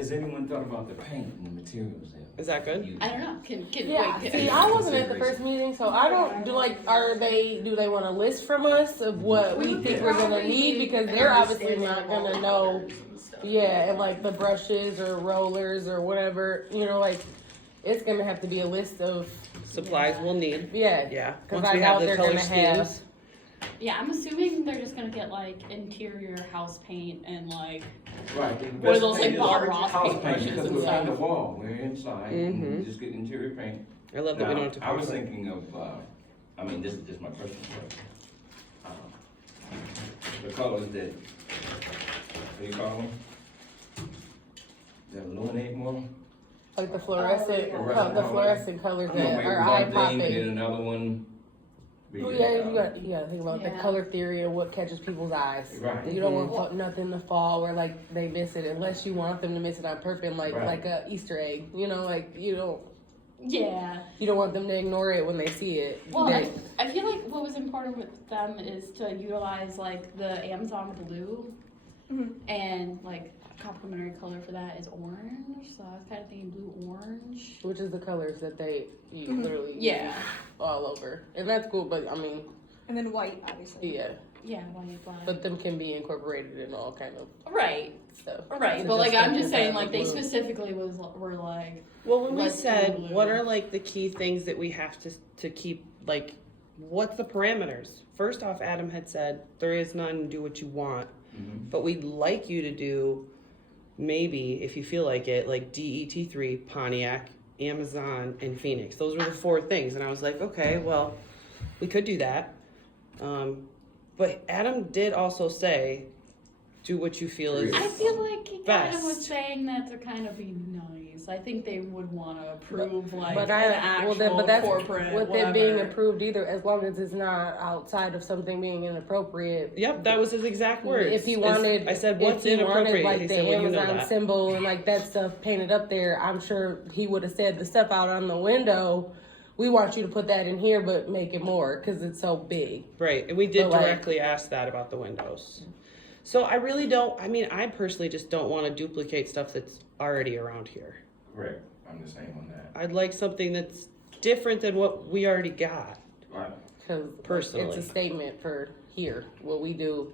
Has anyone thought about the paint and the materials there? Is that good? I don't know. Yeah, see, I wasn't at the first meeting, so I don't do do they want a list from us of what we think we're gonna need? Because they're obviously not gonna know. Yeah, and like the brushes or rollers or whatever, like it's gonna have to be a list of Supplies we'll need. yeah. Yeah. Because Once I we have doubt the they're color gonna have. schemes. Yeah, I'm assuming they're just gonna get like interior house paint and like Right. What are those, like, Bob large Ross house paint paint, brushes because and we're on stuff. the wall, we're inside, and Mhm. we just get interior paint. I love that we Now, don't have to. I was thinking of, this is just my personal choice. The colors that, what do you call them? That illuminate more? Like the fluorescent, yeah. the fluorescent colors I don't know, that maybe are eye one thing and then popping. another one. be, Oh, yeah, you got to think about the Yeah. color theory of what catches people's eyes. Right. You don't want nothing to fall where like they miss it unless you want them to miss it on purpose, like Right. a Easter egg. Like you don't want them to ignore it when they see it. Well, I feel like what was important with them is to utilize like the Amazon blue, and like complementary color for that is orange. So I was kind of thinking blue orange. Which is the colors that they literally Yeah. use all over, and that's cool. But I mean, And then white, obviously. yeah, Yeah, white, black. but them can be incorporated in all kind of Right, stuff. right. It's But like I'm different just saying, than like they blue. specifically were like, Well, when we Let's do said, blue. what are like the key things that we have to keep, like, what's the parameters? First off, Adam had said, there is none, do what you want. Mhm. But we'd like you to do, maybe, if you feel like it, like DET3, Pontiac, Amazon, and Phoenix. Those were the 4 things. And I was like, okay, well, we could do that. But Adam did also say, do what you feel is I feel like he kind of was best. saying that to kind of be nice. I think they would want to approve like But an actual that's corporate with whatever. it being approved either, as long as it's not outside of something being inappropriate. Yep, that was his exact words. If he wanted, I said, what's if he wanted inappropriate? like He the said, well, you know Amazon that. symbol and like that stuff painted up there, I'm sure he would have said the stuff out on the window. We want you to put that in here, but make it more because it's so big. Right, and we did But, like- directly ask that about the windows. So I really don't, I personally just don't want to duplicate stuff that's already around here. Correct, I'm the same on that. I'd like something that's different than what we already got. Right. Because Personally. it's a statement for here. What we do,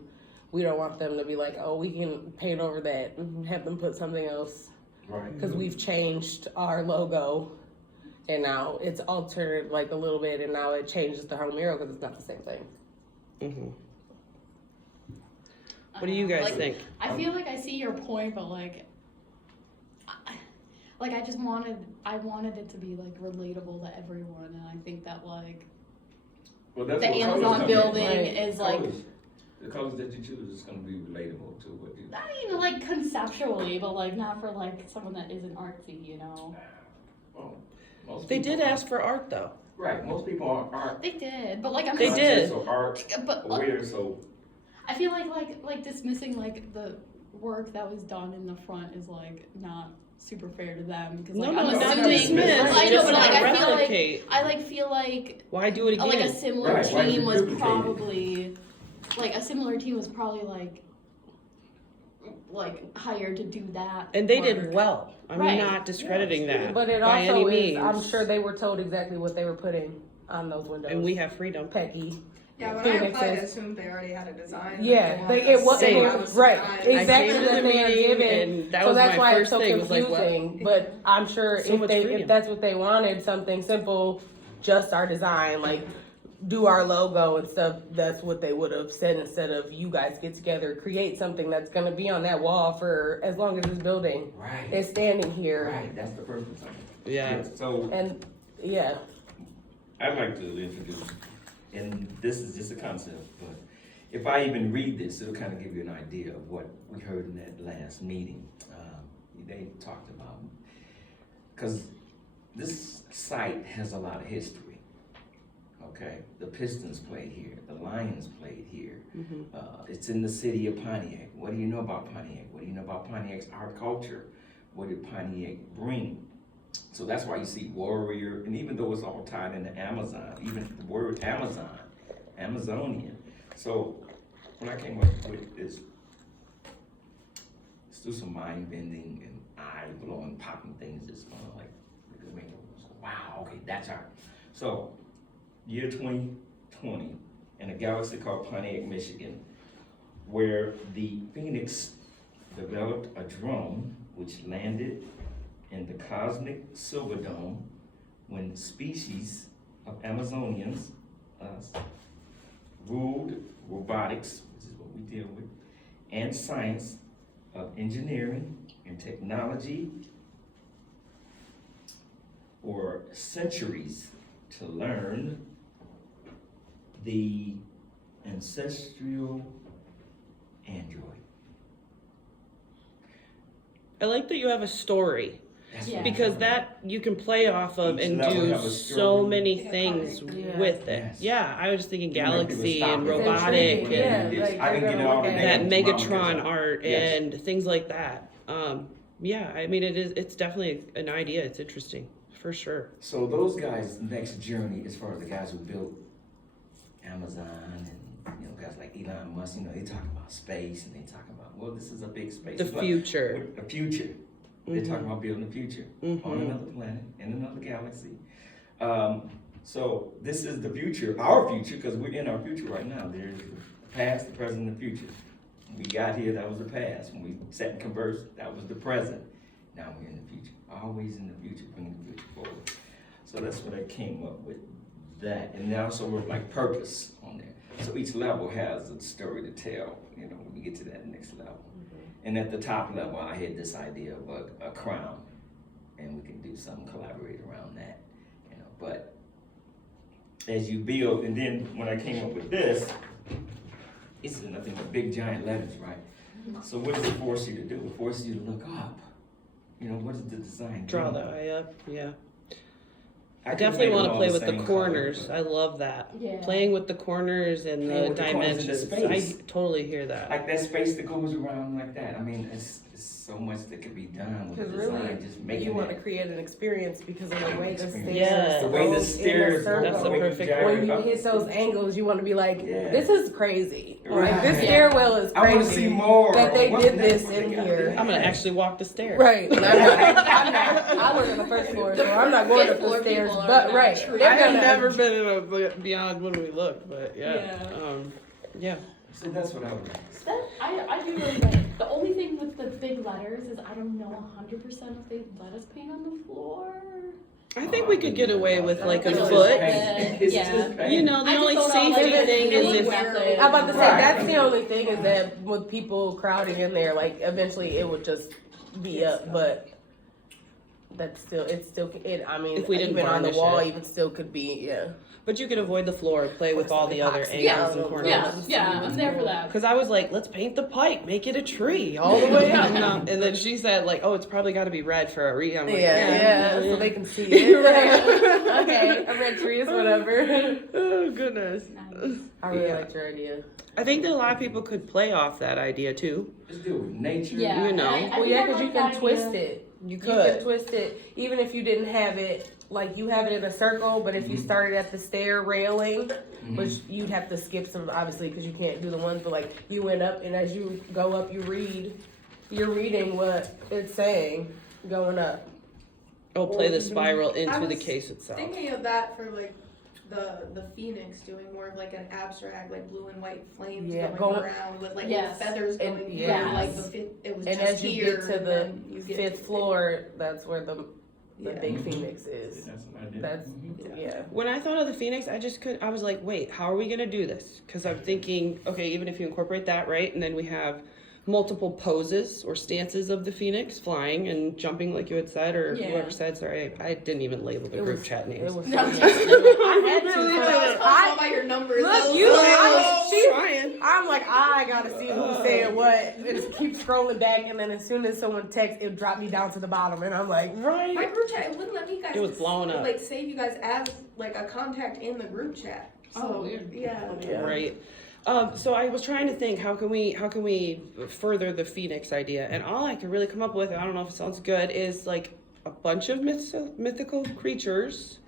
we don't want them to be like, oh, we can paint over that and have them put something else. Right. Because we've changed our logo and now it's altered like a little bit and now it changes the whole mural because it's not the same thing. Hmm. What do you guys Like, think? I feel like I see your point, but like I just wanted it to be like relatable to everyone, and I think that like Well, that's the what colors Amazon come in. building Right. is like, The colors that you choose is gonna be relatable to what you. I mean, like conceptually, but like not for like someone that isn't artsy, Well, most They people did are- ask for art though. Right, most people aren't. They did, but like I'm They just, did. So art but aware, so. I feel like dismissing like the work that was done in the front is like not super fair to them because like No, I'm not assuming dismiss, I know, just but like not I feel like replicate. I feel like Why do it again? like a similar Right, why team you was duplicate probably like hired to do that. And they work. did well. I'm Right. not discrediting that But it by also any is, means. I'm sure they were told exactly what they were putting on those windows. And we have freedom. Peggy. Yeah, when I Phoenix applied, I is- assumed they already had a design. Yeah, Like, they, it was Same. right. Exactly. Exactly I came to that the they are meeting given. and that So was that's my why first it's so thing. Was like, what? confusing. But I'm sure So much if freedom. that's what they wanted, something simple, just our design, like do our logo and stuff. That's what they would have said instead of you guys get together, create something that's going to be on that wall for as long as this building Right. is standing here. Right, that's the purpose of it. Yeah. So And yeah, I'd like to introduce, and this is just a concept, but if I even read this, it'll kind of give you an idea of what we heard in that last meeting. They talked about, because this site has a lot of history. Okay, the Pistons played here, the Lions played here. It's in the city of Pontiac. What do you know about Pontiac? What do you know about Pontiac's art culture? What did Pontiac bring? So that's why you see warrior, and even though it's all tied into Amazon, even the word Amazon, Amazonian. So when I came up with this, let's do some mind bending and eye popping things just going like, wow, okay, that's our. So, year 2020, in a galaxy called Pontiac, Michigan, where the Phoenix developed a drone which landed in the cosmic silver dome when species of Amazonians, us, ruled robotics, which is what we deal with, and science of engineering and technology for centuries to learn the ancestral android. I like that you have a story That's Yeah. what because I'm that you can play off of Each and level do have a so story. many Yeah. things Yeah. with it. Yes. Yeah, I was thinking You make people galaxy stop and and think, robotic "Wait, Yeah, and like, I they're didn't get gonna all look the at that names tomorrow Megatron because art Yes. and things like that. Yeah, I mean it's definitely an idea. It's interesting for sure. So those guys' next journey, as far as the guys who built Amazon and guys like Elon Musk, they talking about space and they talking about, well, this is a big space. The But future. a future. They're talking about building a future on Mhm. another planet in another galaxy. So this is the future, our future, because we're in our future right now. There's the past, the present, and the future. When we got here, that was the past. When we sat and conversed, that was the present. Now we're in the future. Always in the future, bringing the future forward. So that's what I came up with that. And then also with like purpose on there. So each level has a story to tell, when we get to that next level. And at the top level, I had this idea of a crown, and we can do something, collaborate around that, But as you build, and then when I came up with this, it's nothing but big giant letters, right? So what does it force you to do? It forces you to look up. What is the design? Draw doing? the eye up. Yeah. I could've definitely made them want to all play with the same color, corners. but I love that. Yeah. Playing with the corners and Playing the with the corners and the dimensions. space. I totally hear that. Like that space that goes around like that. I mean, it's so much that could be done with Because the design. really, Just making you want to it. create an experience because of the way the stairs Yes. The way the goes in stairs, circle. That's the the way you perfect gyre When you up. hit those angles, you want to be like, Yeah. this is crazy. Right. Like, this Yeah. stairwell is I want to see crazy. more. that they What's did next? this What they in got here. there? I'm gonna actually walk the stairs. Right. I'm not. I live on the first floor, so I'm not going Fifth up the floor stairs. people are But not right. true. they're I have gonna- never been in a beyond when we looked, but yeah. Yeah. Yeah. So that's what I would. I do really like. The only thing with the big letters is I don't know 100% if they let us paint on the floor. I think we could get away with like a It's just foot. paint. It's Yeah. just paint. You know, the I just only don't know, like, safety if thing it's is if method. I'm about to say Right. that's the only thing is that with people crowding in there, like eventually it would just be up. But that's still I mean, If we didn't even on the varnish wall, it. even still could be But you could avoid the floor and play with all the other angles Yeah. and corners. Yeah, I'm there for that. Because I was like, let's paint the pipe, make it a tree all the way up. And then she said, like, oh, it's probably got to be red for a reason. I'm like, so they can see it. Right. Okay, a red tree is whatever. Oh, goodness. Nice. I really Yeah. liked your idea. I think that a lot of people could play off that idea too. Just do it with nature. Yeah. You know. I Well, think yeah, I because you like can that twist idea. it. You You can could. twist it, even if you didn't have it, like you have it in a circle, but if you started at the stair railing, which you'd have to skip some, obviously, because you can't do the ones, but like you went up, and as you go up, you're reading what it's saying going up. Oh, play the spiral I into the was case itself. Thinking of that for like the phoenix doing more of like an abstract, like blue and white flames Yeah, going going- around with like Yes. feathers And- going yeah. through, like the fifth, it was And just as you here, get to and the then you get fifth to floor, that's where the Yeah. big phoenix is. That's an idea. That's Mhm. yeah. When I thought of the Phoenix, I was like, wait, how are we gonna do this? Because I'm thinking, okay, even if you incorporate that, right, and then we have multiple poses or stances of the Phoenix flying and jumping, like you had said, or Yeah. whoever said. Sorry, I didn't even label the It group was- chat It names. was. No. I had to. Really I was did. calling all by your numbers. Look, I was you- like, I was- trying. I'm like, I gotta see who said what. And just keep scrolling back, and then as soon as someone texts, it dropped me down to the bottom, and I'm like, my Right. group chat, it wouldn't let me guys It was blowing up. like save you guys as like a contact in the group chat. So Oh, weird. yeah. Yeah. Right. So I was trying to think, how can we further the Phoenix idea? And all I could really come up with, I don't know if it sounds good, is like a bunch of mythical creatures,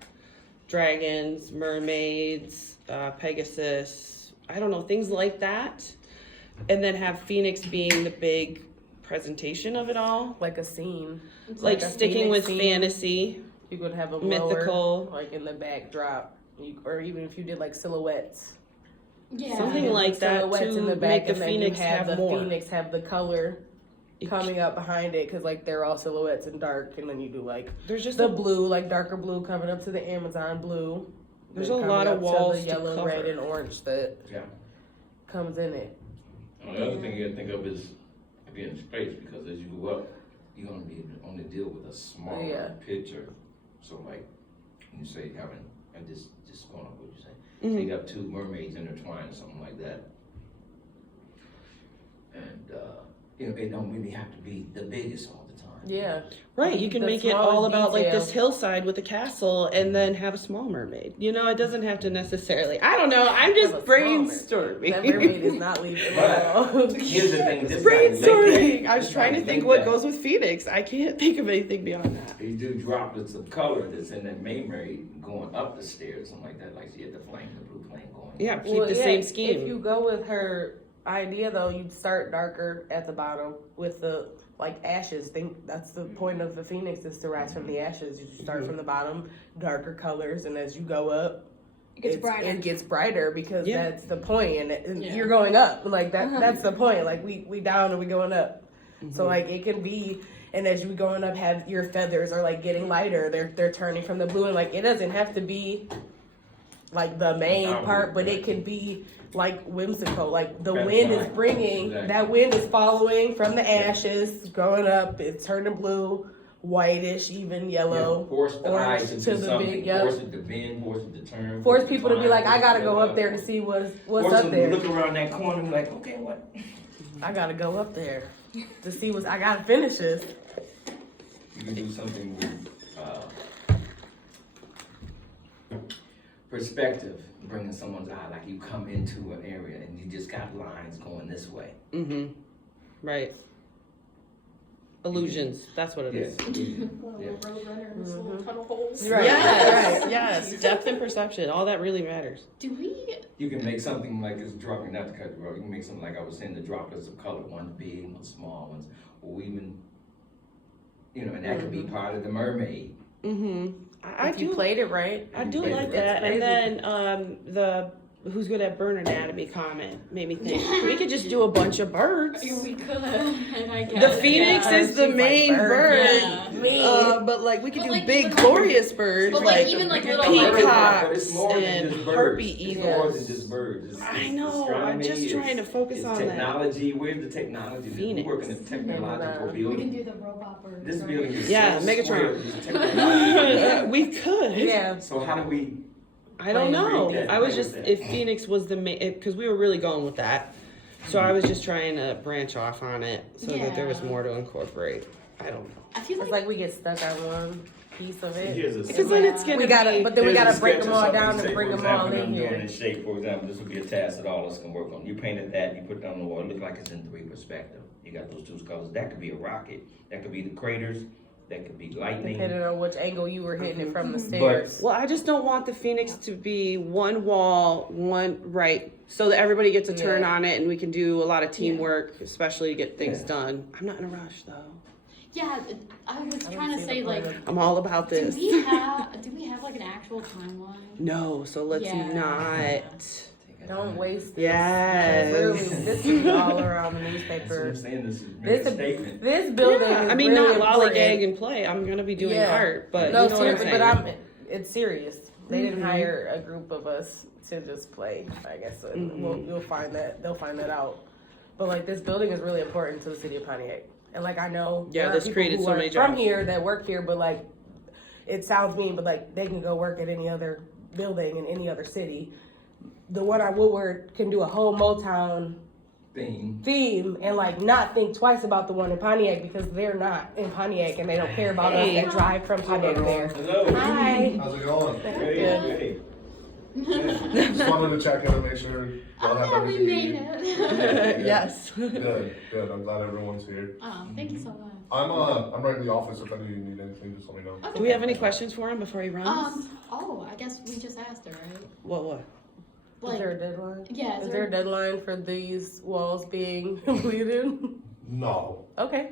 dragons, mermaids, Pegasus, I don't know, things like that. And then have Phoenix being the big presentation of it all. Like a scene. Like a sticking Phoenix with scene. fantasy. You could have a Mythical. blower, like in the backdrop, or even if you did like silhouettes. Yeah. Something like that Silhouettes to in the back, make the and then you Phoenix have the more. Phoenix have the color It- coming up behind it, because like they're all silhouettes and dark, and then you do like There's just the a, blue, like darker blue coming up to the Amazon blue. There's then a coming lot of up walls to to the yellow, cover. red, and orange that Yeah. comes in it. The other thing you gotta think of is being space, because as you go up, You're gonna be able to only deal with a smaller Yeah. picture. So like, when you say having, and just going up what you say. So Mhm. you got two mermaids intertwined, something like that. And, it don't really have to be the biggest all the time. Yeah. Right, you can The make it all smallest about like detail. this hillside with a castle and then have a small mermaid. You know, it doesn't have to necessarily. I don't know. I'm Have a just small brainstorming. That mermaid is not leaving alone. Here's the thing, just Brainstorming. I was just trying to like think make what that- goes with Phoenix. I can't think of anything beyond that. You do droplets of color that's in that mermaid going up the stairs, something like that, like she had the flame, the blue flame going. Yeah, keep Well, the yeah, same scheme. If you go with her idea though, you'd start darker at the bottom with the like ashes. Think that's the point of the Phoenix, is to rise from the ashes. You start from the bottom, darker colors, and as you go up, It gets brighter. It gets brighter, because Yeah. that's the point, and Yeah. you're going up. Like that's the point. Like we down and we going up. Mm-hmm. So like it can be. And as you going up, have your feathers are like getting lighter. They're turning from the blue, and like it doesn't have to be like the main part, but it can be like whimsical. Like the That's wind is right. bringing, Exactly. that wind is following from the ashes, going up. It's turning blue, whitish, even yellow. Force the orange eyes to to do the something, big, yep. force it to bend, force it to turn. Force it people to be climb, like, I force gotta it go up there to see what's force up them to there. look around that corner and be like, okay, what? I gotta go up there to see what's. I gotta finish this. You can do something with perspective, bringing someone's eye, like you come into an area and you just got lines going this way. Mm-hmm. Right. Illusions. That's what it is. Little road runner in this little tunnel holes. Right. Yes, Right. yes. Depth and perception. All that really matters. Do we? You can make something like it's dropping, not to cut the road, you can make something like I was saying, the droplets of color, one big, one small ones, or even, and that could be part of the mermaid. Mm-hmm. I If you do. played it right. I do That's like that. And crazy. then the Who's Good at Burn Anatomy comment made me think we could just do a bunch of birds. We could. I The guess. phoenix yeah. is the She's main like, bird. Yeah. Me. But like we could But, do like, big even- glorious birds but, like, like, even, like, little peacocks But it's more than and just birds. harpy It's eagles. more than just birds. It's I know, I'm astronomy, just trying to focus it's on that. technology. Where's the technology? Phoenix. We work in a technological We can building. do the robot bird. This building is Yeah, so Megatron. square with this technology. We could. Yeah. So how do we? I don't know. Play with I was that. just if Phoenix was the main because we were really going with that. So I was just trying to branch off on it so that there was Yeah. more to incorporate. I don't know. I feel It's like like we get stuck on one piece of it. Here's a Because then it's gonna We gotta, be, but then we Here's a gotta break sketch them of all something. down Say, and bring for them all example, in I'm doing here. in shape, for example, this would be a task that all of us can work on. You painted that, you put it on the wall, it look like it's in 3 perspective. You got those 2 colors. That could be a rocket. That could be the craters. That could be lightning. Depending on which angle you were hitting it from the stairs. well, I just don't want the Phoenix to be one wall, one right, so that everybody gets a turn Yeah. on it and we can do a lot of teamwork, especially to get things Yeah. done. I'm not in a rush though. yeah. I was I trying don't to see say the like, point of- I'm all about do this. we have like an actual timeline? No, so let's Yeah. not. Don't waste this. Yes. Because really, this is all around the That's what newspaper. I'm saying. This is This- a statement. This building Yeah, is I mean, really not important. lollygag and play. I'm gonna be doing Yeah. art, but No, you know what I'm seriously, saying. but it's serious. They didn't Mhm. hire a group of us to just play. I guess you'll find that they'll find that out. But like this building is really important to the city of Pontiac, and like I know Yeah, there are this people created who so are many from jobs. here that work here, but like it sounds mean, but like they can go work at any other building in any other city. The one on Woodward can do a whole Motown theme and like not think twice about the one in Pontiac because they're not in Pontiac and they don't care about us that drive from Pontiac there. Hello. Hi. How's it going? Hey, hey. Just wanted to check in and make sure y'all have Oh, we everything made you it. Yes. need. Good, good. I'm glad everyone's here. Thank you so much. I'm right in the office if any of you need anything, just let me know. Okay. Do we have any questions for him before he runs? I guess we just asked her, right? What? Is there a deadline? Yeah. Is there a deadline for these walls being completed? No, Okay.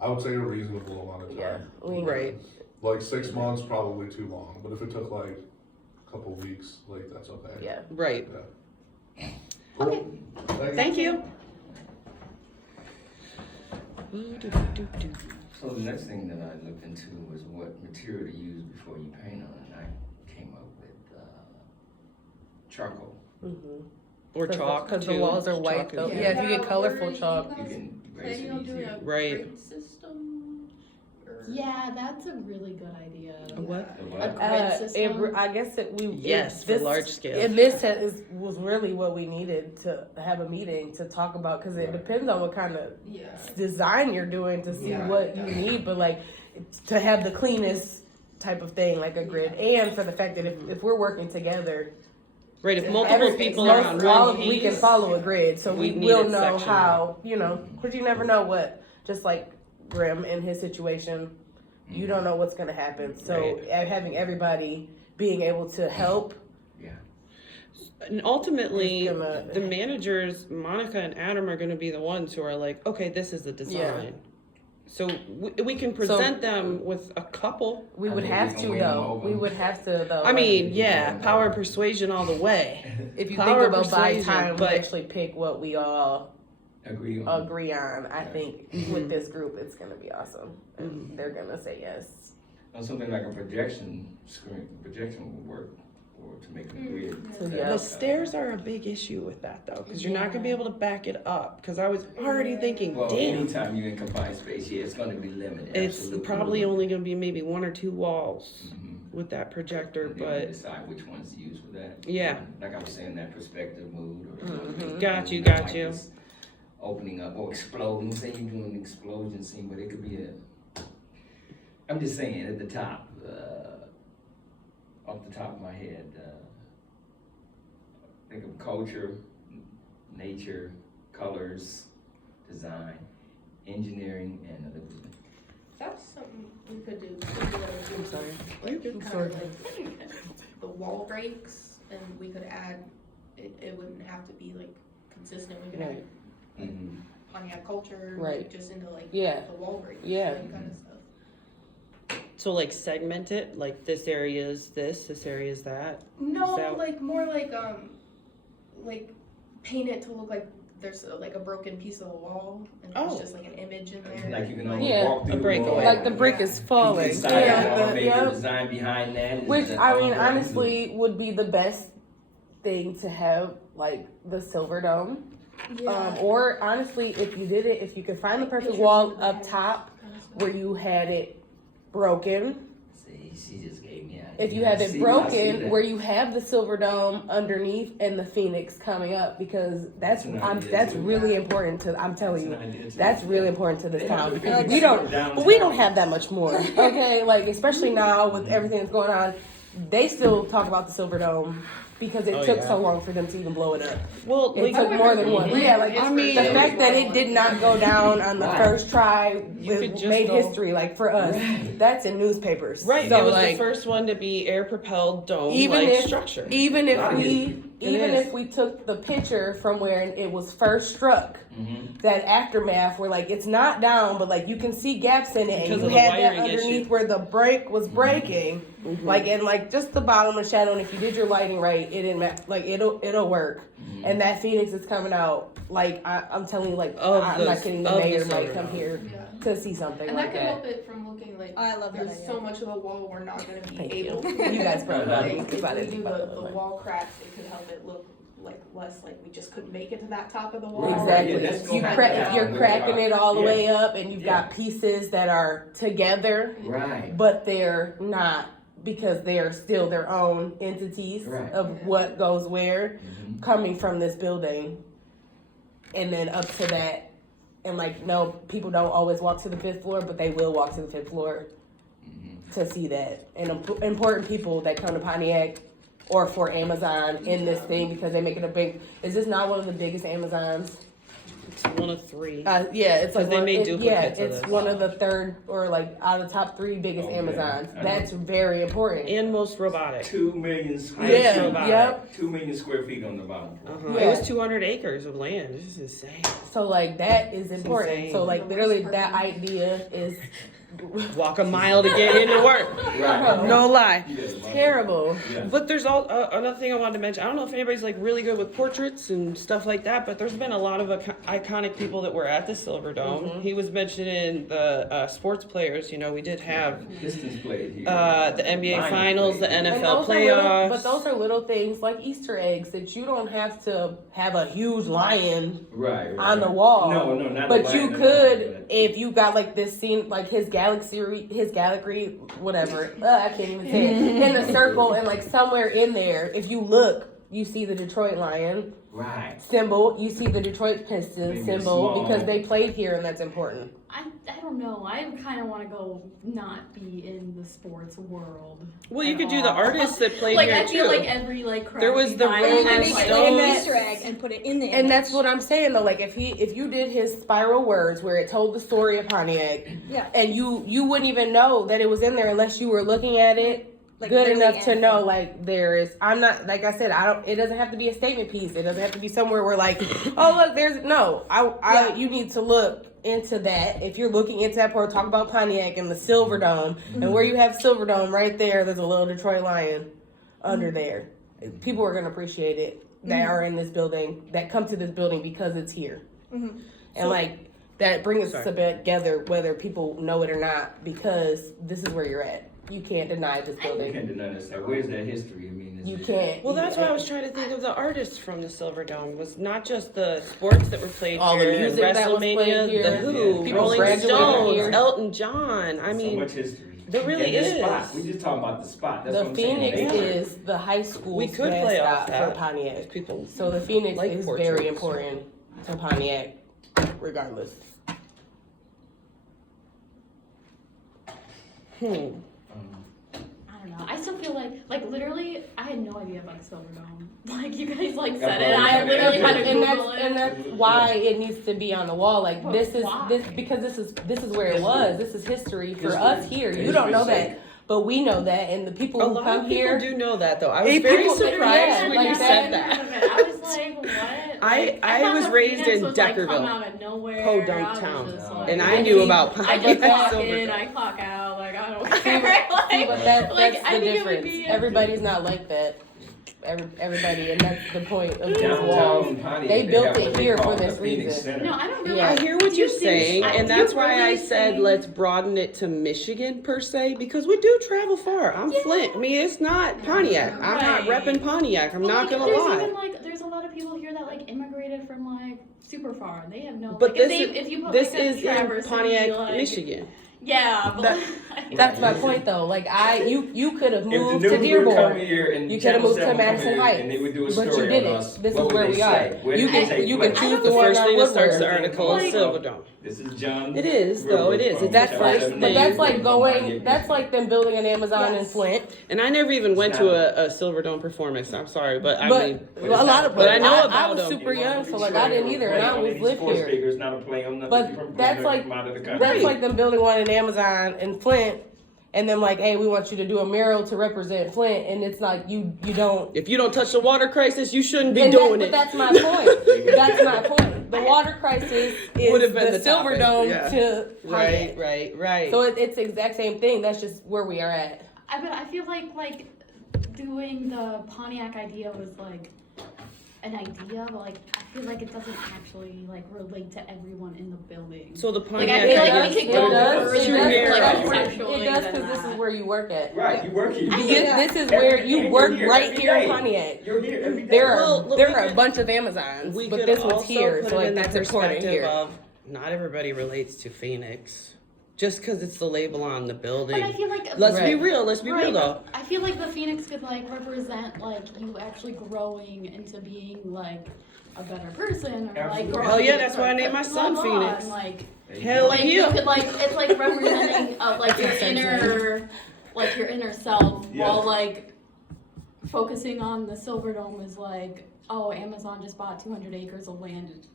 I would say a reasonable amount of Yeah. time. We Right. Like 6 months, probably too long, but if it took like a couple weeks, like that's okay. Yeah. Right. Yeah. Cool. Okay. Thank you. So the next thing that I looked into was what material to use before you paint on, and I came up with charcoal. Mm-hmm. Or chalk Because the too. walls are white Chalk is though. good. Yeah, if you get Now, colorful were chalk. You can erase Planning it on doing easier. a Right. grade system? Or- Yeah, that's a really good idea. A what? The A what? grid system. I guess Yes, for large scale. And this was really what we needed to have a meeting to talk about because it Right. depends on what kind of Yeah. design you're doing to see Yeah. what you need, but like to have the cleanest type of thing, like a grid, and for the fact that if we're working together, Right, if multiple everything- people are on all one of- we can piece, follow a grid, so we we need will it know sectioned. how, because you never know what, just like Grim in his situation, you don't know what's going to happen. So having everybody being able to help. Yeah. and ultimately, It's gonna- the managers, Monica and Adam, are going to be the ones who are like, okay, this is the design. So we can present them with a couple. We I would think have we can to win them though. over. We would have to though. I mean, yeah, power of persuasion all the way. if you power think about by persuasion, time but- we actually pick what we all Agree on. agree on, I think Mm-hmm. with this group it's gonna be awesome. And they're gonna say yes. Or something like a projection screen. Projection would work, or to make a grid. So, that, yeah. The stairs are a big issue with that though, because you're not going to be able to back it up. Because I was already thinking, Well, damn, anytime you're in confined space, yeah, it's going to be limited. it's absolutely. probably only going to be maybe 1 or 2 walls Mhm. with that projector, And then but decide which ones to use for that. Yeah. Like I was saying, that perspective mood or Got you, like got you. this opening up or exploding. Say you're doing an explosion scene, but it could be I'm just saying at the top, off the top of my head, think of culture, nature, colors, design, engineering, and That's something we could do. I'm sorry. Kind of like the wall breaks, and we could add, it wouldn't have to be like consistent, we could add Mhm. Pontiac culture, Right. like, just into like Yeah. the wall breaks, Yeah. that kind of stuff. so like segment it, like this area is this area is that. No, So- like more like paint it to look like there's like a broken piece of the wall, and Oh. there's just like an image in there. Like you can almost Yeah. walk through A the breakaway. wall. Like the brick is falling. Inside Yeah, the wall, the- maybe yep. the design behind that is Which the- I mean, honestly, would be the best thing to have, like the silver dome. Or honestly, if you did it, if you could find the perfect wall up top where you had it broken. See, she just gave me. If you have it broken, where you have the silver dome underneath and the phoenix coming up, because that's That's an idea, that's too. really important to. I'm telling you, that's really important to this Yeah, town because because we don't. downtown. But we don't have that much more. Okay, like especially now with everything that's going on, they still talk about the silver dome because it Oh, took yeah. so long for them to even blow it up. Well, It like, took more than one. Yeah, like I mean- the fact that it did not go down on the Right. first try You could just made go- history. Like for us, that's in newspapers. right, So it was like, the first one to be air propelled dome even like if structure. even if Right. we It even is. if we took the picture from where it was first struck, Mhm. that aftermath where like it's not down, but like you can see gaps in it, Because and of you the had that wiring underneath issue. where the break was breaking, Mm-hmm. like and like just the bottom of shadow. And if you did your lighting right, it didn't matter. Like it'll work. And that phoenix is coming out. Like I'm telling you, like Of I'm the- not kidding. The of the mayor silver might come dome. here Yeah. to see something And like that can that. help it from looking like I love that there's idea. so much of the wall we're not going to be Thank able you. to. You guys brought it up. Like, Think if about we it. do Think about the it. wall cracks, it could help it look like less like we just couldn't make it to that top of the wall. Exactly. Yeah, that's If you gonna crack, happen. if you're cracking it all the Yeah. way up, and you've Yeah. got pieces that are together, Right. but they're not because they're still their own entities Right. of what goes where, Mhm. coming from this building, and then up to that, and like no, people don't always walk to the 5th floor, but they will walk to the 5th floor Mhm. to see that. And important people that come to Pontiac or for Amazon in this thing because they make it a big. Is this not one of the biggest Amazons It's one of three. Yeah, it's like Because they made duplicates of it's this. one of the third or like out of the top 3 biggest Okay. Amazons. I know. That's very important. And most robotic. 2 million square Yeah, feet. yep. 2 million square feet on the bottom floor. Uh-huh. Yeah. It was 200 acres of land. This is insane. So like that is important. insane. So like literally that idea is Walk a mile to get into work. Right. No lie. Yeah, terrible. Yeah. But there's all another thing I wanted to mention. I don't know if anybody's like really good with portraits and stuff like that, but there's been a lot of iconic people that were at the Silver Dome. Mm-hmm. He was mentioning the sports players. You know, we did have Pistons played here. the NBA Lions Finals, the played here. And NFL those are little, playoffs. but those are little things like Easter eggs that you don't have to have a huge lion Right. on the wall. No, not But the you lion, could, if you got like this scene, like his galaxy, whatever. I can't even say it. In the circle, and like somewhere in there, if you look, you see the Detroit Lion Right. symbol. You see the Detroit Pistons Maybe symbol small. because they played here, and that's important. I don't know. I kind of want to go not be in the sports world. Well, you at could do the all. artists that played Like here I feel too. like every like crowd There was we the find Rolling has, Make like, it like Stones. an Easter egg and put it in the And that's image. what I'm saying though. Like if you did his spiral words where it told the story of Pontiac, Yeah. and you wouldn't even know that it was in there unless you were looking at it Like, good really enough to anything. know like there is. I'm not, like I said, I don't, it doesn't have to be a statement piece. It doesn't have to be somewhere where like, oh look, there's no. Yeah. You need to look into that. If you're looking into that part, talk about Pontiac and the Silver Dome, and where you have Silver Dome right there, there's a little Detroit Lion under there. People are gonna appreciate it that are in this building, that come to this building because it's here, and like that brings us together whether people know it or not, because this is where you're at. You can't deny this You building. can't deny this. Like, where's that history? I mean, is You it- can't. Well, that's why I was trying to think of the artists from the Silver Dome. Was not just the sports that were played All the here, music and that was played WrestleMania, here. the Who, People Rolling graduated Stones, here. Elton John. I so mean, much history. there really And the is. spot. We just talking about the spot. That's The what I'm saying. Phoenix Nature. is the high school We could play off mascot that. for Pontiac. people. So the Phoenix Like is portraits. very important to Pontiac, regardless. I don't know. I still feel like literally, I had no idea about the Silver Dome. Like you guys like Yeah, said bro. it, I literally had to and Google that's it. why it needs to be on the wall. Like But this is why? this because this is where it was. This is history for History. us here. You History's don't know sake. that, but we know that, and the people A who lot come of people here. do know that, though. I was Hey, very people- surprised yeah, when like you that. said that. I was like, what? I thought was the raised Phoenix in was, like, Deckerville, come out of nowhere. Podunk I was town, just and like- I knew about I Pontiac just clock Silver in, Dome. I clock out, like I don't See, care. but Like, that's like, I the think it would difference. be- Everybody's not like that. Everybody, and that's the point of these walls. Downtown Pontiac, They built have it what they here call for the this Phoenix reason. Center. No, I don't really. Yeah. I hear what Do you're you saying, think- and do that's you why I really said think- let's broaden it to Michigan per se, because we do travel far. I'm Flint. I mean, it's not Pontiac. I'm not Right. repping Pontiac. I'm Well, not like, gonna there's lie. Even, like, there's a lot of people here that like immigrated from like super far. They have no. But like, this if you put, this like, a is in Traverse Pontiac, City, like, Michigan. Yeah, but That- like, That's my point, though. Like you could have If the moved news to would come Dearborn. here and You could have Channel moved to 7 come Madison here Heights, and they would do a but you story didn't. on us, This what is would where they we say? are. Where You did it can take you can place? choose The the one first on thing that starts the Woodward. article is Like- Silver Dome. This is John. It is, though, it is. It's That's the like, first but thing. that's like going. That's like them building an Amazon in Yes. Flint. And I never even went to a Silver Dome performance. I'm sorry, but I But mean, a lot of. but I know I about was them. super young, so like I didn't either, and I was live here. It's not a play on nothing But from that's like from out of the country. that's like them building one in Amazon in Flint, and then like, hey, we want you to do a mural to represent Flint, and it's like you don't. If you don't touch the water crisis, you shouldn't be And doing but it. that's my point. That's my point. The water crisis Would is have been the the Silver topic, Dome yeah. to Right, Pontiac. right. So it's the exact same thing. That's just where we are at. but I feel like doing the Pontiac idea was like an idea, but like I feel like it doesn't actually like relate to everyone in the building. So the Like Pontiac I feel like idea- we could It go does. further, Too like narrow. conceptually It does than because this that. is where you work at. Right, you work here. This is where you And work you're here right every here in day. Pontiac. You're here every day. There are Well, look, there we are a could- bunch of Amazons, We but could this one's also here, put so it like in the that's important perspective here. of not everybody relates to Phoenix. Just because it's the label on the building. But I feel like Let's be Right. real. Let's be real though. I feel like the Phoenix could like represent like you actually growing into being like a better person or like Absolutely. growing Hell yeah, that's why I named my blah, son blah, Phoenix. and, like Hell like yeah. you could like it's like representing like your That's inner like your inner self Yeah. while like focusing on the Silver Dome is like, oh, Amazon just bought 200 acres of land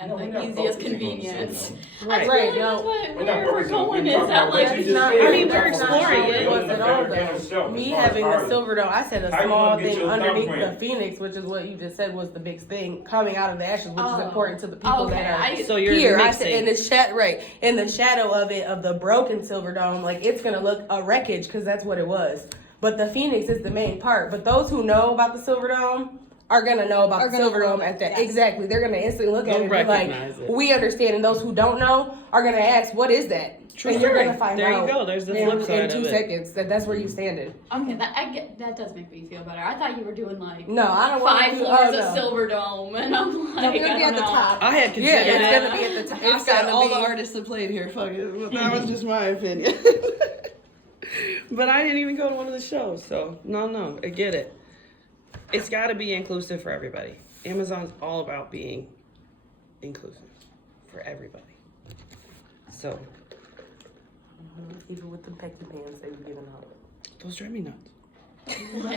at No, we're the not easiest focusing on the convenience. Silver I Right. feel Right, like no. that's what We're not where we're focusing on- going we're is talking that about what like you It's not, just I mean, said. we're That's what exploring I'm it. saying. It wasn't Building all the better though. itself, Me as far as having the art. silver dome, I said a How you small gonna get thing your underneath the thumbprint? phoenix, which is what you just said was the big thing coming out of the ashes, which is Oh. important to the people Okay, that are So you're here. I mixing. said in the right in the shadow of it of the broken silver dome, like it's gonna look a wreckage because that's what it was. But the phoenix is the main part. But those who know about the silver dome are gonna know about Are the gonna silver know dome at that, that. yes. Exactly. They're gonna instantly look at They'll it and be like, recognize it. we understand. And those who don't know are gonna ask, what is that? True And you're story. gonna find There you out go. There's the in, flip side in of 2 it. seconds that's where you standing. okay, that does make me feel better. I thought you were doing like No, I don't want 5 to. floors Oh, of no. Silver Dome, and I'm like, No, we're gonna be I at the don't know. top. I had considered Yeah, it. it's gonna be at the top. I've It's got gonna all be. the artists that played here. Fuck it. But that was just my opinion. But I didn't even go to one of the shows, so no, I get it. It's got to be inclusive for everybody. Amazon's all about being inclusive for everybody. So Even with the pecky pants they were giving out. those drive me nuts.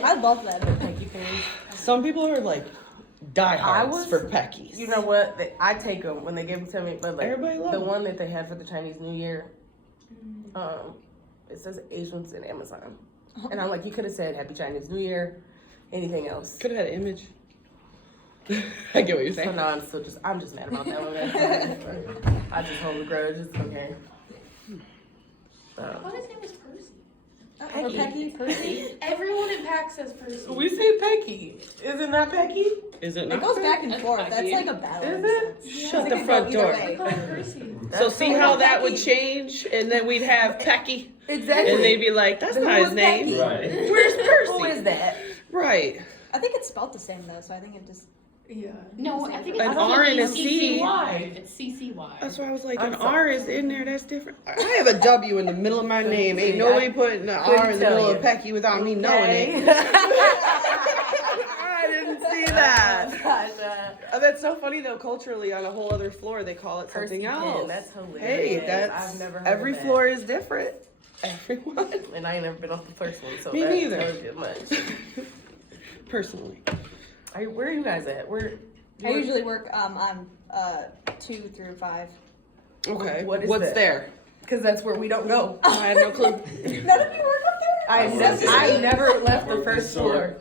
I love that. Pecky pants. Some people are like I diehards was- for peckies. You know what? I take them when they give them to me. But like Everybody loves the them. one that they had for the Chinese New Year, it says Asians in Amazon, and I'm like, you could have said Happy Chinese New Year, anything else. Could have had an image. I get what you're So saying. now I'm just mad about that one. I just hold a grudge. It's okay. I thought his name was Percy. Pecky, Percy. Everyone in PAC says Percy. We say Pecky. Is it not Pecky? Is it It not? goes back and That's forth. That's Pecky. like a battle. Is in it? a sense. Shut It the could front go either door. I way. call it Percy. So see how that would Pecky. change, and then we'd have Pecky, Exactly. and they'd be like, "That's Who not is his name." Pecky? Right. Where's Percy? Who is that? Right. I think it's spelled the same though, so I think it just. Yeah. No, I think An it's R and a C. CCY. It's CCY. That's why I was like, I'm an sorry. R is in there. That's different. I have a W in the middle of my name. Ain't nobody putting an R in the tell middle you. of Pecky without me knowing it. I didn't see that. That's so funny though. Culturally, on a whole other floor, they call it something Percy else. Pen, that's hilarious. Hey, that's I've never heard every of that. floor is different. Everyone, And I ain't never been off the first one, so Me that neither. tells you much. personally. Where are you guys at? I usually work on 2 through 5. Okay. What is What's that? there? Because that's where we don't go. I have no clue. None of you work up there. I never left the first floor.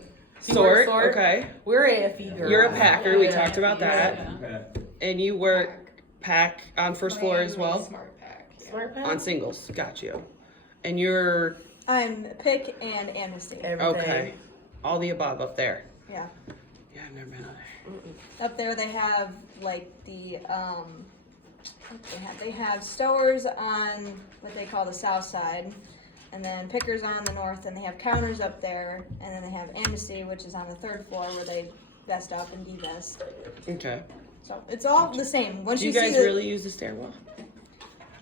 You work Sword. Okay. We're AFE girls. You're a packer. We Yeah. talked about that. Yeah. And you work pack on first floor as well? Smart pack. Yeah. Smart pack? On singles. Got you. And you're I'm pick and amnesty. Everything. okay. All the above up there. Yeah. Yeah, I've never been up there. Up there they have like the what they have stowers on what they call the south side, and then pickers on the north, and they have counters up there, and then they have amnesty, which is on the 3rd floor where they vest up and devest. Okay. So it's all the same. Once Do you see guys the, really use the stairwell?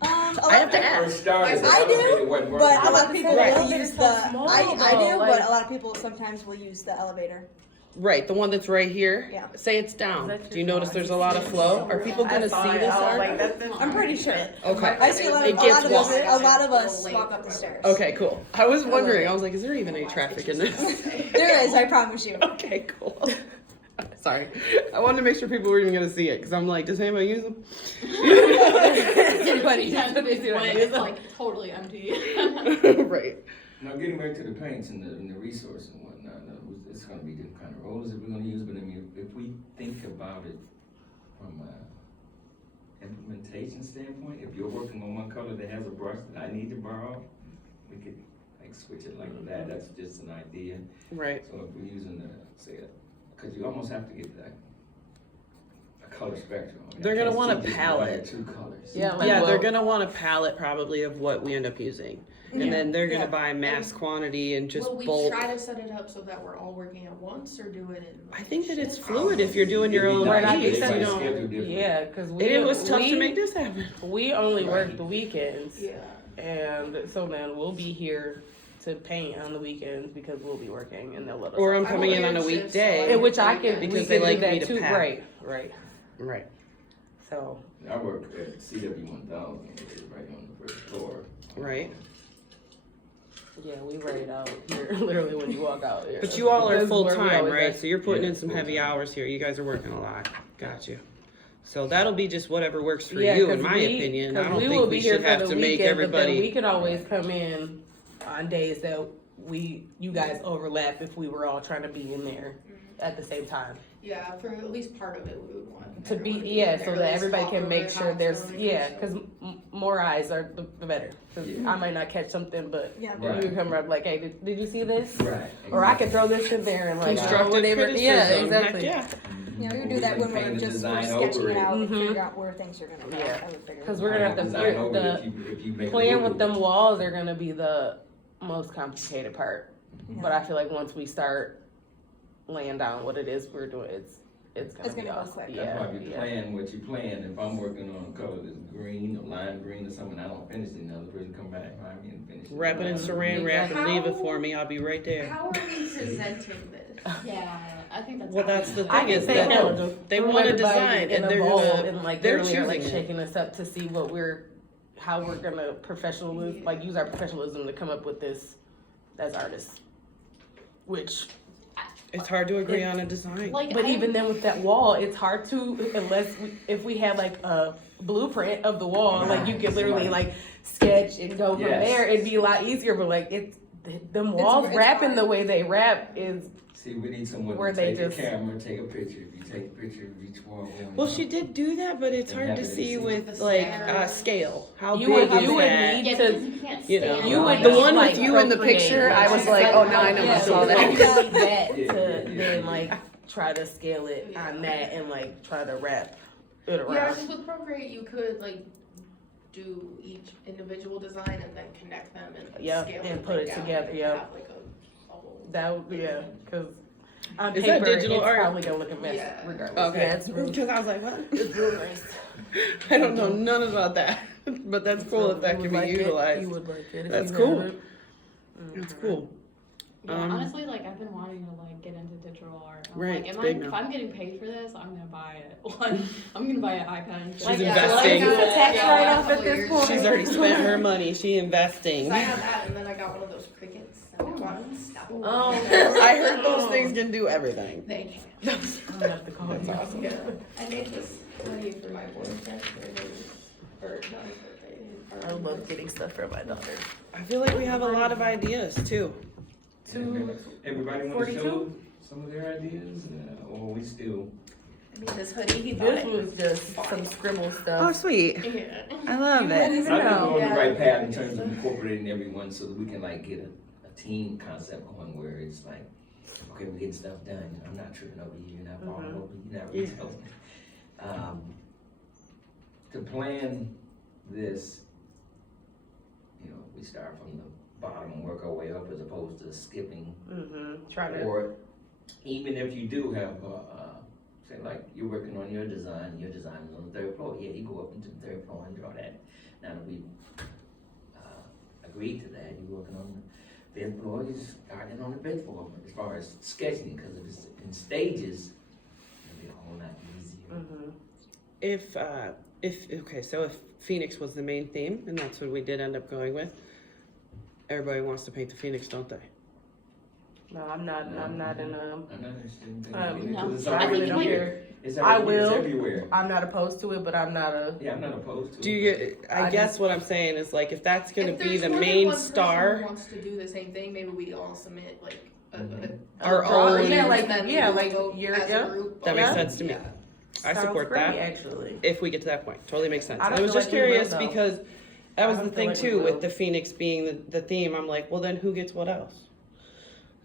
a I lot- have to When I ask. first started, the I do, elevator wasn't but working. a lot of people Right. will Elevator's use so the. small, I do, though, but like- a lot of people sometimes will use the elevator. Right, the one that's right here. Yeah. Say it's down. Is that Do you your notice dog? there's a lot of flow? Are people gonna see this? Art? I'm pretty sure. Okay. I see a lot It of, gets of walked. us walk up the stairs. Okay, cool. I was wondering. I was like, is there even any traffic in this? There is, I promise you. Okay, cool. Sorry. I wanted to make sure people were even gonna see it because I'm like, does anybody use them? Everybody Sometimes does it's it. when it's like totally empty. Right. Now, getting back to the paints and the resource and whatnot, it's gonna be different kind of rollers that we're gonna use, but I mean, if we think about it from a implementation standpoint, if you're working on one color that has a brush that I need to borrow, we could like switch it like that, that's just an idea. Right. So if we're using cause you almost have to get that, a color spectrum. I mean, They're I gonna can't want a see just one or palette. 2 colors. Yeah, like, Yeah, they're well- gonna want a palette probably of what we end up using. And then they're gonna buy mass quantity and just Will we bulk. try to set it up so that we're all working at once, or do it in? I think that it's fluid if you're doing your It'd be own nice Right, I if piece. think You so. everybody's know? scheduled different. Yeah, because And it was tough to make this happen. We only work Right. the weekends. Yeah. And so then we'll be here to paint on the weekends because we'll be working and they'll let us. Or I'm off. coming in on a weird shifts, so weekday. In which I can, Because we they can like do me that to too. pack. Right. Right. So I work at CW1000, which is right on the first floor. Right. yeah, we rate out here literally when you walk out here. But you all are That's full where we time, always right? at. So you're putting Yeah, in some heavy full-time. hours here. You guys are working a lot. Got you. So that'll be just whatever works for Yeah, you, 'cause in my opinion. I 'cause don't we think will we be here should for have the to make weekend, but then everybody. we could always come in on days that you guys overlap if we were all trying to be in there at the same time. Yeah, for at least part of it, we would want To be, everyone yeah, there, so at that least everybody talk can over make how sure it's there's, going, yeah, so. because more eyes are the better. 'Cause Yeah. I might not catch something, but Yeah. we would come up like, hey, did you see this? Right. Or I could throw this in there and like, Constructive whatever. criticism. Yeah, Heck exactly. yeah. Yeah, we would do that when Paint we're the just design sketching over it out and Mhm. figure out where things are gonna go. Yeah. I would figure. Because we're gonna have to, Design over it the if you make a plan rule. with them walls are gonna be the most complicated part. But I feel like once we start laying down what it is we're doing, it's gonna It's be gonna go awesome. quick. Yeah, That's why you yeah. plan what you plan. If I'm working on a color that's green or lime green or something, I don't finish it, another person come back behind me and finish it. Wrap it in saran wrap and leave it for me. I'll be right there. How are we presenting this? Yeah, I think that's. Well, that's the I thing can is say that no. they Through want to everybody design and and they're evolve gonna and like they're literally are like choosing it. shaking us up to see how we're gonna like use our professionalism to come up with this as artists. Which, It's hard to agree on a design. Like, but even then with that wall, it's hard to if we have like a blueprint of the wall, like you could literally like sketch and go from Yes. there. It'd be a lot easier. But like them walls it's wrapping hard. the way they wrap is See, we need someone Where to they take just- a camera, take a picture. If you take a picture of each wall. Well, she did do that, but it's And hard have to it in see sync. with The like stairs. scale. How You big would- is you would that? need Yeah, to- because you can't you know, stand you on would it. The just, one like, with you in the procreate. picture, I was Just like, like, oh, now I know yeah, I saw so that. you need that Yeah, to yeah. then like try to scale it on that and like try to wrap it Yeah, around. because with Procreate, you could like do each individual design and then connect them and Yep, scale and it put it down together, and yep. have, like, a whole That would, yeah, because on Is that paper, digital it's art? probably gonna look a mess Yeah. regardless. Okay, Yeah, it's real, because I was like, what? it's real nice. I don't know none about that, but that's cool if that You can would be like it, utilized. You would like it if That's you cool. have it. That's cool. Yeah, honestly, like I've been wanting to like get into digital art. I'm Right, like, it's am big if now. I'm getting paid for this, I'm gonna buy it. I'm gonna buy an iPad. She's Like, investing. It's a tax Yeah, write-off at couple this years point. She's already spent her money. She investing. 'Cause I got that, and then I got one of those crickets. And I wanted to stop. Oh. I heard those things can do everything. They can. I'm gonna have to call you. awesome. Yeah. I made this hoodie for my boyfriend for his, or not his birthday. his- I love getting stuff for my daughter. I feel like we have a lot of ideas too. Everybody want to 42? show some of their ideas, or we still? I made this hoodie. He thought This it was just some scribble Oh, stuff. sweet. Yeah. I love You it. wouldn't even I think know. we're on the Yeah. right path in terms of incorporating everyone so that we can like get a team concept going where it's like, okay, we're getting stuff done. I'm not tripping over you, you're not falling over, you're not Yeah. retelling. To plan this, you know, we start from the bottom and work our way up as opposed to skipping. Try to. Or even if you do have, say like you're working on your design is on the third floor, yeah, you go up into the third floor and draw that. Now that we agreed to that, you're working on the fifth floor, you're starting on the fifth floor. But as far as sketching, because if it's in stages, it'll be a whole lot easier. So if Phoenix was the main theme, and that's what we did end up going with, everybody wants to paint the Phoenix, don't they? No, I'm not in I'm not interested in painting no. because it's I already really don't here. care. It's I already here. It's will. everywhere. I'm not opposed to it, but I'm not a. Yeah, I'm not opposed to it. Do you? I I guess just- what I'm saying is like if that's gonna If be there's the more than main one person star, who wants to do the same thing, maybe we all submit like Our drawing, own- Yeah, like- and then yeah, we like vote your- as yeah. a group. that on makes it. sense to me. Yeah. I Sounds support great, that. actually. If we get to that point, totally makes sense. I don't I was feel just like we will, curious though. because that was I the don't feel thing like we too will. with the Phoenix being the theme. I'm like, well then who gets what else?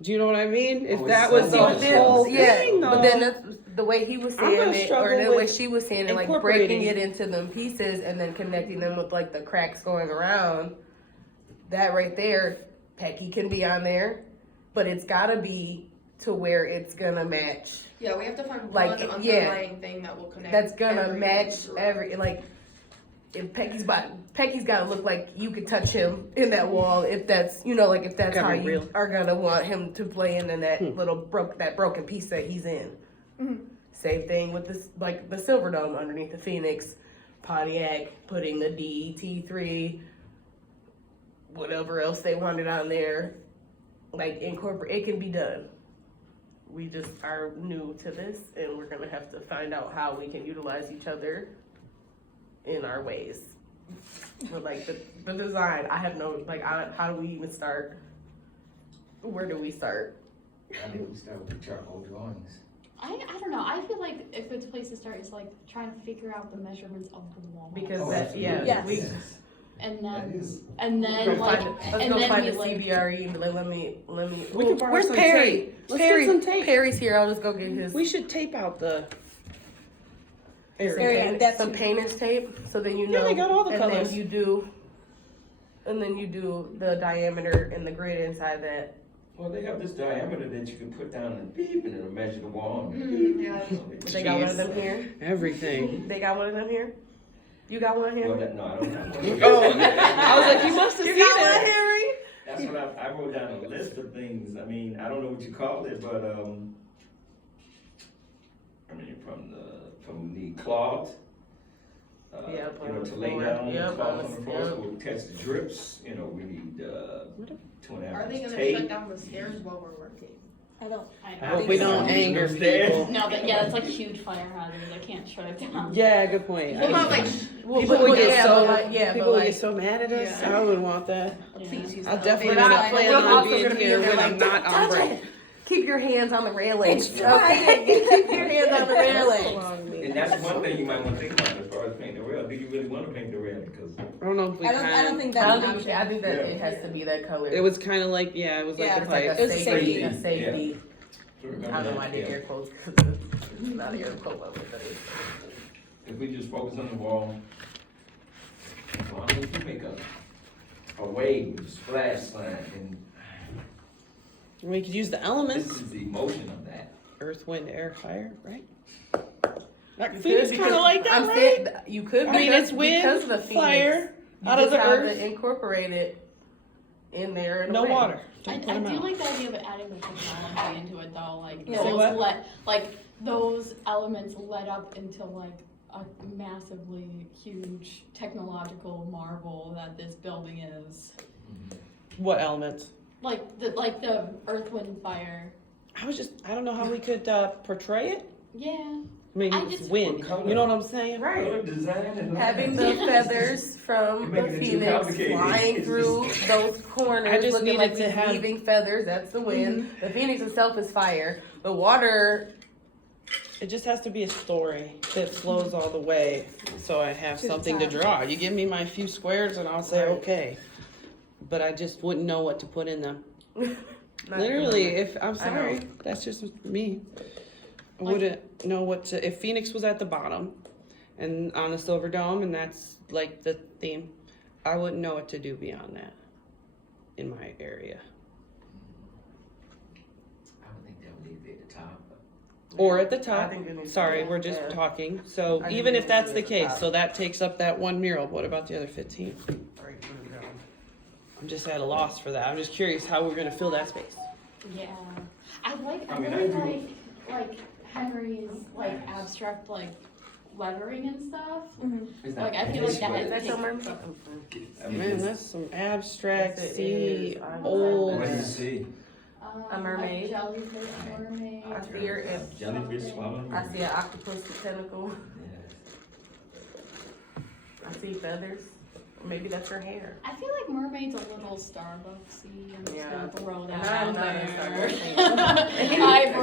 Do you know what I mean? If Oh, that it's was so the much whole else. yeah, thing, though. but then that's the way he was I'm gonna saying it, or struggle the way with she was saying it, like incorporating. breaking it into them pieces and then connecting them with like the cracks going around. That right there, Pecky can be on there, but it's gotta be to where it's gonna match. Yeah, we have to find Like, one yeah. underlying thing that will connect. That's gonna everything match throughout. every like. If Pecky's gotta look like you could touch him in that wall. If that's like if that's Gotta how be you real. are gonna want him to play in that little broken piece that he's in. Same thing with this, like the Silver Dome underneath the Phoenix, Pontiac putting the DET3, whatever else they wanted on there, like incorporate. It can be done. we just are new to this, and we're gonna have to find out how we can utilize each other in our ways. But like the design, I have no, like, how do we even start? Where do we start? I think we start with the charcoal drawings. I don't know. I feel like a good place to start is like trying to figure out the measurements of the wall. Because Oh, that's, absolutely. yeah, Yes. we, and That then is, and let's then go like find, let's and go then find we the like CBRE and be like, let me. We can borrow Where's some Perry? tape. Let's Perry, get some tape. Perry's here. I'll just go get his. We should tape out the some Area, paint- that's- some painters tape, so then you Yeah, know. they got all the and colors. Then you do the diameter and the grid inside that. well, they have this diameter that you can put down and beep, and it'll measure the wall. Yeah. They got one of them here. everything. They got one of them here. You got one here. Well, no, I don't have one. Oh, I was like, you must have You seen got one, it. Harry. That's what I wrote down a list of things. I mean, I don't know what you call it, but I mean, from the cloth. Yep, You know, on to the lay floor. down Yep, the cloth on on the- the floor, yep. so we'll catch the drips. You know, we need 2.5 Are they inch gonna tape. shut down the stairs while we're working? I don't. I Hope we don't anger people. No, but yeah, it's like a huge fire hazard. I can't shut it down. Yeah, good point. What about like, Well, People but- would get yeah, so but like, yeah, people but would get like, so mad at us. Yeah. I wouldn't want that. Yeah. please use I the definitely elevator. not planning we're on also being gonna be here in there when I'm like, not on "Touch break. it." Keep your hands on the railing. It's trying. Keep your hands on the railing. And that's one thing you might want to think about as far as painting the rail. Do you really want to paint the rail? Because I don't know if we I don't can. think I that's don't an think, option. I think that Yeah. it has to be that color. It was kind of like, yeah, it was like Yeah, the It's like pipe. a It was safety, a safety. safety. so I remember don't know that, why I did yeah. air quotes because it's not an air quote of it, but it's. If we just focus on the wall, as long as we make a wave, a splash sign, and We could use the this elements: is the emotion of that. earth, wind, air, fire. Right? Like You Phoenix could kind of because- like that, I'm right? saying you could I mean, because- it's wind, because of the Phoenix, fire, you out of just the have earth. to incorporate it in there. In a No way. water. I Don't put 'em do out. like the idea of adding the technology into it though, like Yeah. Say those what? like those elements led up into like a massively huge technological marvel that this building is. What elements? Like the earth, wind, fire. I don't know how we could portray it. Yeah. I mean, I it's just- wind. What color? You know what I'm saying? Right. Color design and Having the feathers from You're the making it too phoenix complicated. flying through those corners, I just looking needed like to these have- weaving feathers. That's the wind. The phoenix itself is fire. The water. It just has to be a story that flows all the way, so I have To the something to top. draw. You give me my few squares, and I'll say Right. okay. But I just wouldn't know what to put in them. Not Literally, even- if I'm I sorry, know. that's just me. I Like- wouldn't know what to. If Phoenix was at the bottom, and on the Silver Dome, and that's like the theme, I wouldn't know what to do beyond that in my area. I would think that would leave it at the top. Or at the I top. think it needs to Sorry, be- we're just yeah. talking. So I even think if it that's needs the to be at the case, top. so that takes up that one mural. What about the other 15? Right, no. I'm just at a loss for that. I'm just curious how we're gonna fill that space. Yeah. I I mean, really I do- like Henry's like abstract like lettering and stuff. It's Like, not I feel like this, that but- Is that your takes- mermaid? I mean, Man, it's- that's some abstract, Yes, it see, is. I old. What do you see? A mermaid. A jellyfish mermaid. I see her if Jellyfish swallowing. I see an octopus with tentacle. Yes. I see feathers. Or maybe that's her hair. I feel like mermaid's a little Starbucksy. I'm just Yeah. gonna throw that And I'm out not a there. Starbucks fan.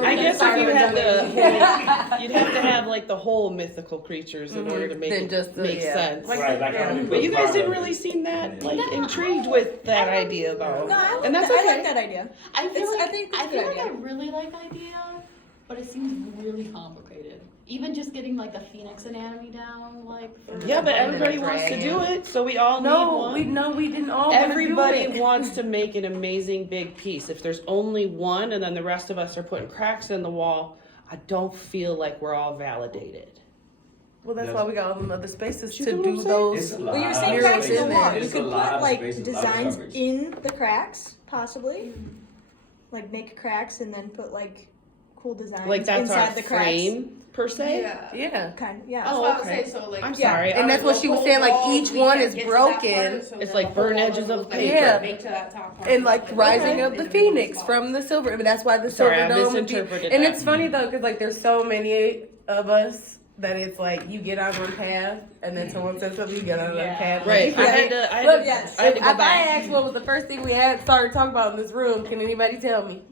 I guess if you had Starbucks. you'd have to have like the whole mythical creatures in order to make Then it just the- make yeah. sense. Like- Right, like yeah. how we But you put guys part didn't of really it. seem that like No, intrigued with that I like- idea though. No, I like, And that's that, I okay. like that idea. I feel It's- I like think it's a I good feel like idea. I really like the idea, but it seems really complicated. Even just getting like the phoenix anatomy down, like for Yeah, but And then a everybody wants to do dragon. it, so we all need No, one. we didn't all wanna do Everybody it. wants to make an amazing big piece. If there's only one and then the rest of us are putting cracks in the wall, I don't feel like we're all validated. Well, that's Yes. why we got all them other spaces You to know what do I'm saying? those. It's a lot Well, you're of saying Mirrors cracks in the in wall. there. You It's a could lot put of like space, a lot of designs coverage. in the cracks, possibly. Like make cracks and then put like cool designs Like that's inside our the cracks. frame per se. Yeah. Yeah. Kind of, yeah. That's Oh, what I was okay. saying, so like. I'm Yeah. sorry. And that's what she was saying, like, each one is broken. It's like burnt edges of paper. Yeah. Make to that top part. And like rising of the individual phoenix spots. from the silver. I mean, that's why the Sorry, silver I dome would be. misinterpreted And that. it's funny though, because like there's so many of us that it's like you get on one path and then someone says something, you get on another path. Right. Like, I had to. I Look, had to, yes. I had to if go I back. asked what was the first thing we had started talking about in this room, can anybody tell me?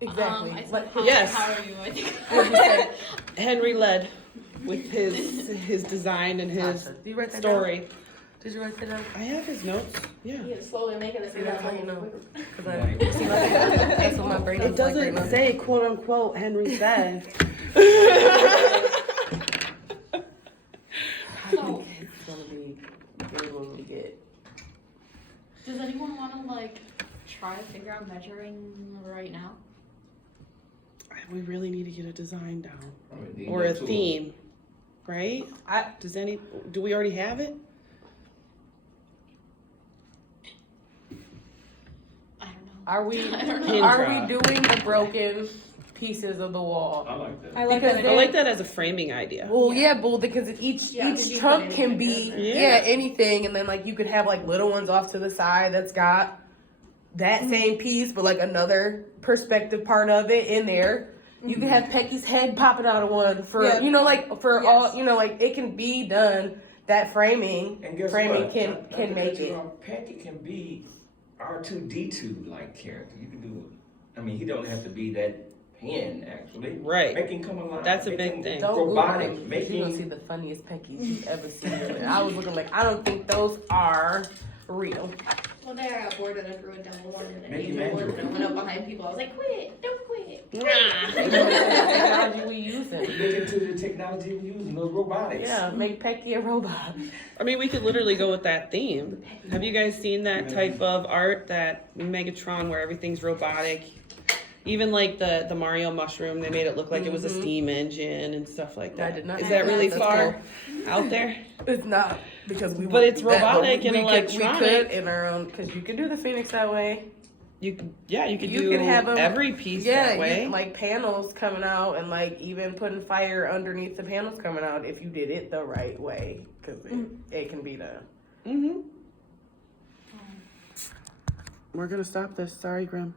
Exactly. I said, Like, Yes. how are you? I think. what did you say? Henry led with his design and his Did you write that story. down? Did you write that down? I have his notes. Yeah. Yeah, slowly making it. See, that's how you know. Because I Right. see, like, that's what my brain It is like right doesn't now. say quote unquote Henry said. So, It's gonna be good when we get. does anyone want to like try to figure out measuring right now? We really need to get a design down Probably need or a that tool. theme, right? Do we already have it? I don't know. Are we? I don't know. Pin Are drop. we doing the broken pieces of the wall? I like that. I like Because that. I idea. like that as a framing idea. Well, yeah, bull, because each Yeah, 'cause you chunk put can anything be in there. yeah. Yeah. Anything, and then like you could have like little ones off to the side that's got that same piece, but like another perspective part of it in there. You can have Pecky's head popping out of one for Yeah. you know like for Yes. all you know like it can be done. That framing And guess framing what? can Not can to make cut you it. off, Pecky can be R2D2 like character. You can do. I mean, he don't have to be that pen actually. Right. Make him come alive. That's a Make big him thing. Don't Robotic. Google Make it. You're gonna him. see the funniest Peckies you've ever seen. And I was looking like I don't think those are real. One day I got bored and I drew a devil one and an Make angel him one angel. and I went up behind people. I was like, quit, don't quit. What technology we using? Look into the technology we use, those robotics. Yeah, make Pecky a robot. I mean, we could literally go with that theme. Have you guys seen that type of art, that Megatron where everything's robotic? Even like the Mario mushroom, they made it look like it was a steam engine and stuff like that. I did not Is know that that. really That's far out there? It's not because we. But wouldn't it's do that, robotic we and could- electronic. We could in our own because you can do the Phoenix that way. You could You do can have 'em- every piece Yeah, that way. like panels coming out and like even putting fire underneath the panels coming out if you did it the right way because it can be done. Mm-hmm. We're gonna stop this. Sorry, Grim.